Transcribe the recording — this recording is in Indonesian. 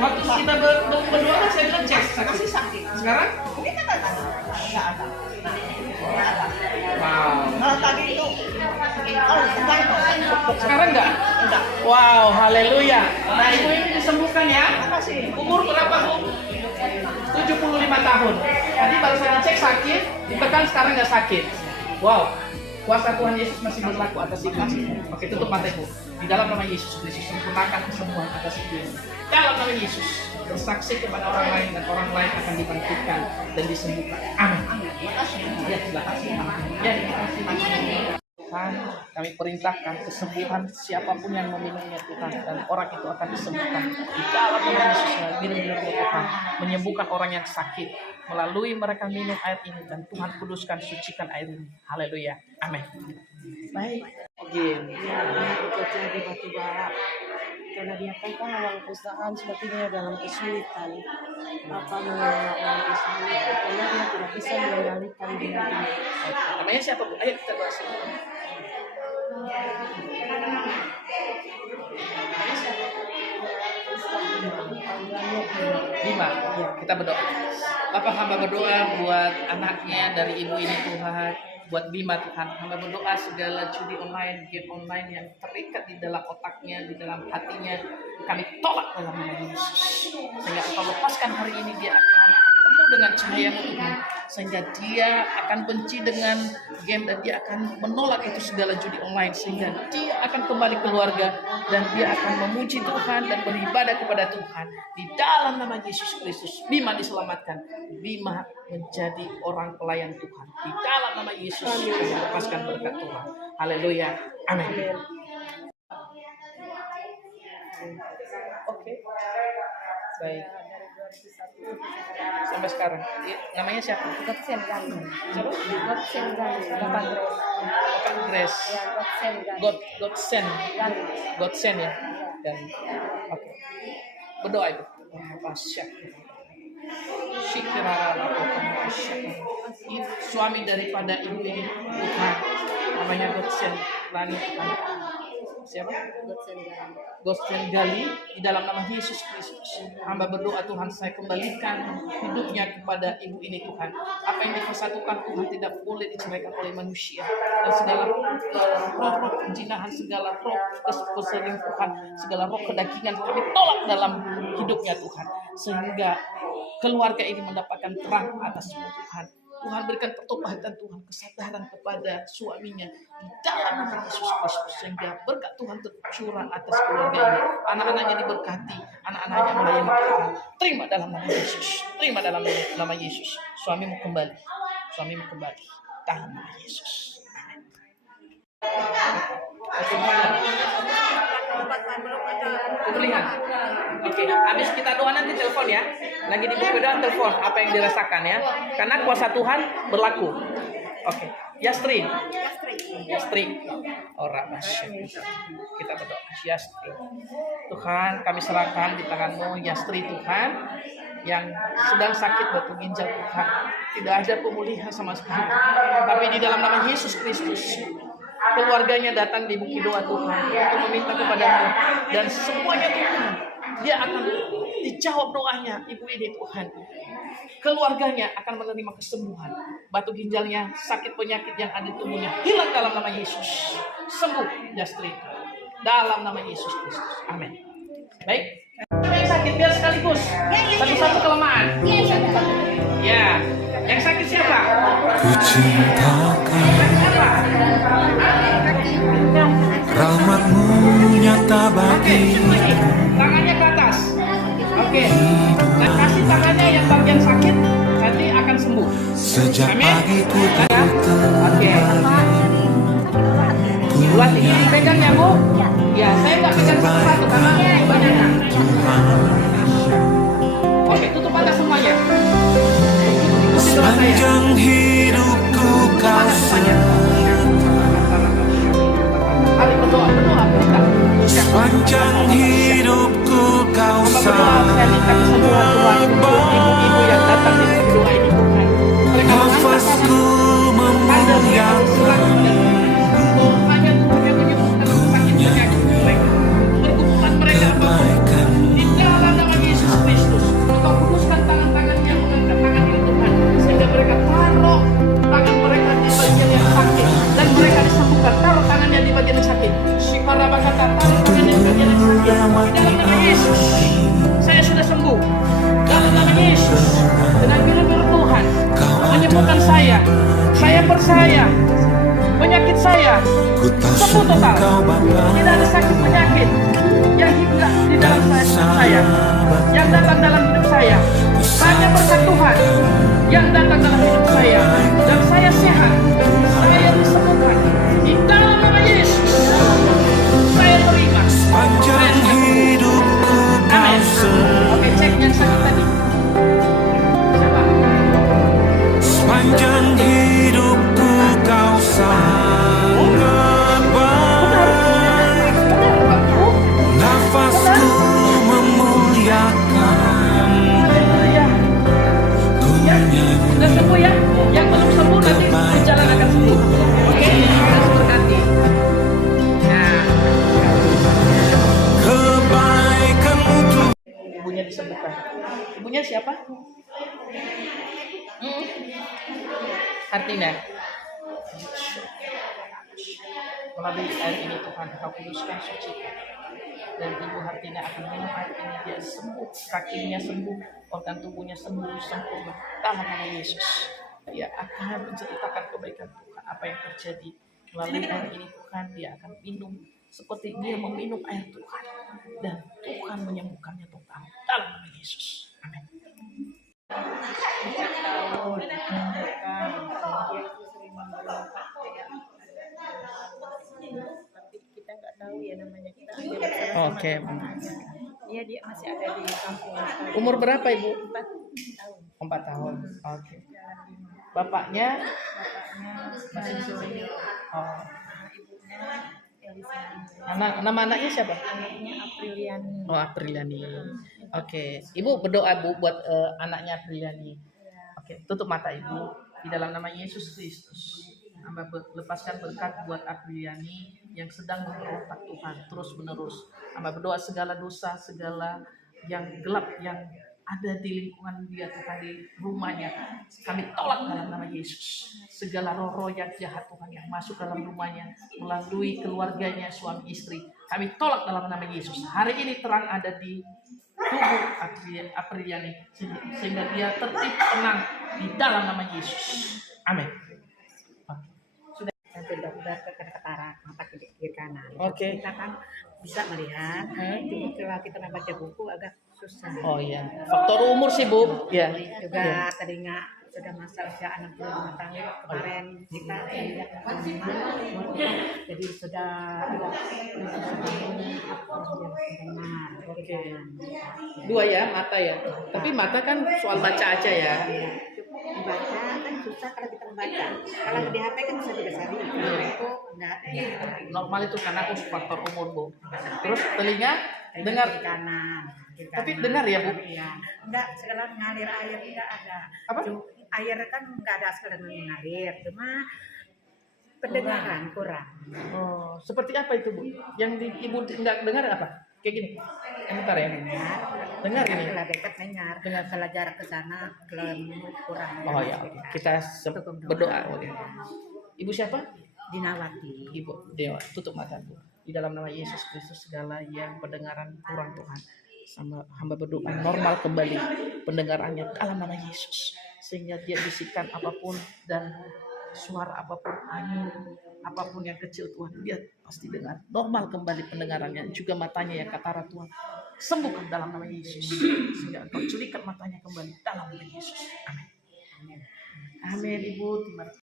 Waktu kita berdua kan saya bilang cek, masih sakit. Sekarang? Ini kan nggak ada. Nggak ada. Wow. Kalau tadi itu, oh sekarang itu. Sekarang enggak? Enggak. Wow, haleluya. Nah, ibu ini disembuhkan ya. Makasih. Umur berapa, Bu? 75 tahun. Tadi baru saya cek sakit, ditekan sekarang nggak sakit. Wow. Kuasa Tuhan Yesus masih berlaku atas ibu. Oke, tutup mata ibu. Di dalam nama Yesus Kristus, sempurnakan kesembuhan atas ibu. Dalam nama Yesus, bersaksi kepada orang lain dan orang lain akan dibangkitkan dan disembuhkan. Amin. Ya, silakan. Ya, Tuhan, kami perintahkan kesembuhan siapapun yang meminumnya Tuhan, dan orang itu akan disembuhkan. Di dalam nama Yesus, minum Tuhan, menyembuhkan orang yang sakit melalui mereka minum air ini, dan Tuhan kuduskan, sucikan air ini. Haleluya. Amin. Baik. Begini. Ya, bekerja di batu bara. Karena dia kan uang perusahaan sepertinya dalam kesulitan. Apa mengelola uang perusahaan itu karena dia tidak bisa mengendalikan diri. Namanya siapa, Bu? Ayo kita bahas. Bima, ya, kita berdoa. Bapak, hamba berdoa buat anaknya dari ibu ini Tuhan, buat Bima Tuhan. Hamba berdoa segala judi online, game online yang terikat di dalam otaknya, di dalam hatinya, kami tolak dalam nama Yesus. Sehingga Engkau lepaskan hari ini dia akan ketemu dengan cahaya-Mu Tuhan. Sehingga dia akan benci dengan game dan dia akan menolak itu segala judi online. Sehingga dia akan kembali keluarga dan dia akan memuji Tuhan dan beribadah kepada Tuhan. Di dalam nama Yesus Kristus, Bima diselamatkan. Bima menjadi orang pelayan Tuhan. Di dalam nama Yesus, kami lepaskan berkat Tuhan. Haleluya. Amin. Oke. Baik. Sampai sekarang. Namanya siapa? Godsen Gali. Siapa? Godsen Gali. Bapak Grace. Bapak Grace. Ya, Godsen Gali. Godsen. Gali. Godsen ya. Dan oke. Berdoa Ibu. Suami daripada ibu ini Tuhan, namanya Godsen Lani. Siapa? Godsen Gali. Di dalam nama Yesus Kristus, hamba berdoa Tuhan, saya kembalikan hidupnya kepada ibu ini Tuhan. Apa yang dipersatukan Tuhan tidak boleh diceraikan oleh manusia. Dan segala roh-roh penjinahan, segala roh keselingkuhan, segala roh kedagingan kami tolak dalam hidupnya Tuhan. Sehingga keluarga ini mendapatkan terang atas Tuhan. Tuhan berikan pertobatan Tuhan, kesadaran kepada suaminya di dalam nama Yesus Kristus, sehingga berkat Tuhan tercurah atas keluarga ini. Anak-anaknya diberkati, anak-anaknya melayani Tuhan. Terima dalam nama Yesus, terima dalam nama Yesus. Suamimu kembali, suamimu kembali dalam nama Yesus. Keberlihan. Oke, habis kita doa nanti telepon ya. Lagi di buku doa telepon apa yang dirasakan ya. Karena kuasa Tuhan berlaku. Oke, Yastri. Ora masyaallah. Kita berdoa Yastri. Tuhan, kami serahkan di tangan-Mu Yastri Tuhan yang sedang sakit batu ginjal Tuhan. Tidak ada pemulihan sama sekali. Tapi di dalam nama Yesus Kristus, keluarganya datang di bukit doa Tuhan untuk meminta kepada-Mu, dan semuanya Tuhan, dia akan dijawab doanya ibu ini Tuhan. Keluarganya akan menerima kesembuhan. Batu ginjalnya, sakit penyakit yang ada di tubuhnya hilang dalam nama Yesus. Sembuh Yastri dalam nama Yesus Kristus. Amin. Baik. Yang sakit biar sekaligus. Satu-satu kelemahan. Ya. Yang sakit siapa? Kucintakan Siapa? rahmat-Mu nyata bagi Tangannya ke atas. Oke. Dan kasih tangannya yang bagian sakit nanti akan sembuh. sejak Amin. pagi ku Oke. kembali. Dua tinggi pegangnya Bu. Ya, saya nggak pegang satu-satu karena kebanyakan. Oke, tutup mata semuanya. Ikuti doa saya. Sepanjang hidupku kau Mari berdoa. Kita. sepanjang hidupku kau Berdoa, saya minta kesembuhan Tuhan untuk ibu-ibu yang datang di doa ini Tuhan. Mereka nafasku memuliakan hanya Tuhan yang menyembuhkan sakit penyakit mereka. Berkumpulkan mereka. kebaikan Yesus, saya sudah sembuh. Dalam nama Yesus, dengan biru-biru Tuhan menyembuhkan saya. Saya percaya penyakit saya Ku tahu sembuh total. Engkau Bapa Tidak ada sakit penyakit yang hinggap di dalam saya, yang datang dalam hidup saya. Banyak berkat Tuhan yang datang dalam hidup saya, dan saya sehat. Saya disembuhkan di dalam nama Yesus. Saya terima. Panjang hidupku kau Amin. Oke, cek yang sakit tadi. Siapa? Sepanjang hidupku kau sangat baik. Nafasku memuliakan. Ya, ya, sudah sembuh ya. Yang belum sembuh nanti berjalan akan sembuh. Oke, kita berkati. Nah, Kebaikanmu Tuhan. ibunya disembuhkan. Ibunya siapa? Artina. Melalui air ini Tuhan, Kau kuduskan, sucikan. Dan Ibu Hartina akan minum air ini, dia sembuh, kakinya sembuh, organ tubuhnya sembuh, sempurna. Dalam nama Yesus, dia akan menceritakan kebaikan Tuhan, apa yang terjadi melalui air ini Tuhan, dia akan minum seperti dia meminum air Tuhan, dan Tuhan menyembuhkannya total. Dalam nama Yesus, amin. Tapi kita nggak tahu ya namanya, kita hanya bersama-sama Oke. dengan dia. Dia masih ada di kampung. Umur berapa Ibu? 4 tahun. 4 tahun. Oke. Jalan di Bapaknya bapaknya masih di sini. Oh. ibunya Elisa. Nama anaknya siapa? Anaknya Apriliani. Oh, Apriliani. Oke. Ibu berdoa Bu buat anaknya Apriliani. Oke, tutup mata Ibu di dalam nama Yesus Kristus. Hamba lepaskan berkat buat Apriliani yang sedang memberontak Tuhan terus menerus. Hamba berdoa segala dosa, segala yang gelap yang ada di lingkungan dia Tuhan, di rumahnya, kami tolak dalam nama Yesus. Segala roh-roh yang jahat Tuhan yang masuk dalam rumahnya melalui keluarganya, suami istri, kami tolak dalam nama Yesus. Hari ini terang ada di tubuh Apriliani sehingga dia tertib, tenang di dalam nama Yesus. Amin. Sudah ke katarak mata kiri kanan. Oke. Kita kan bisa melihat. Cuma kalau kita membaca buku agak susah. Oh iya, faktor umur sih Bu. Ya. Juga tadinya sudah masa usia 65 tahun kemarin kita tidak jadi sudah dengar. Oke. Dua ya, mata ya. Tapi mata kan soal baca aja ya. Membaca kan susah kalau kita membaca. Kalau di HP kan bisa dibesarin. Itu enggak Normal itu karena aku faktor umur Bu. Terus telinga dengar. kiri kanan. Tapi dengar ya Bu. Iya. Enggak segala mengalir air tidak ada. Apa? Air kan enggak ada segala mengalir. Cuma pendengaran kurang. Oh, seperti apa itu Bu? Yang Ibu nggak dengar apa? Kayak gini. Bentar ya. Dengar ini. Kalau dekat dengar. Dengar. Kalau jarak ke sana kalau kurang. Oh ya, kita berdoa. Oh, ya. Ibu siapa? Dinawati. Ibu Dewa, tutup mata Bu. Di dalam nama Yesus Kristus segala yang pendengaran kurang Tuhan, sama hamba berdoa normal kembali pendengarannya dalam nama Yesus, sehingga dia bisikan apapun dan suara apapun, angin apapun yang kecil Tuhan, dia pasti dengar normal kembali pendengarannya, juga matanya yang katara Tuhan sembuhkan dalam nama Yesus, sehingga engkau curikan matanya kembali dalam nama Yesus. Amin. Amin Ibu. Terima kasih.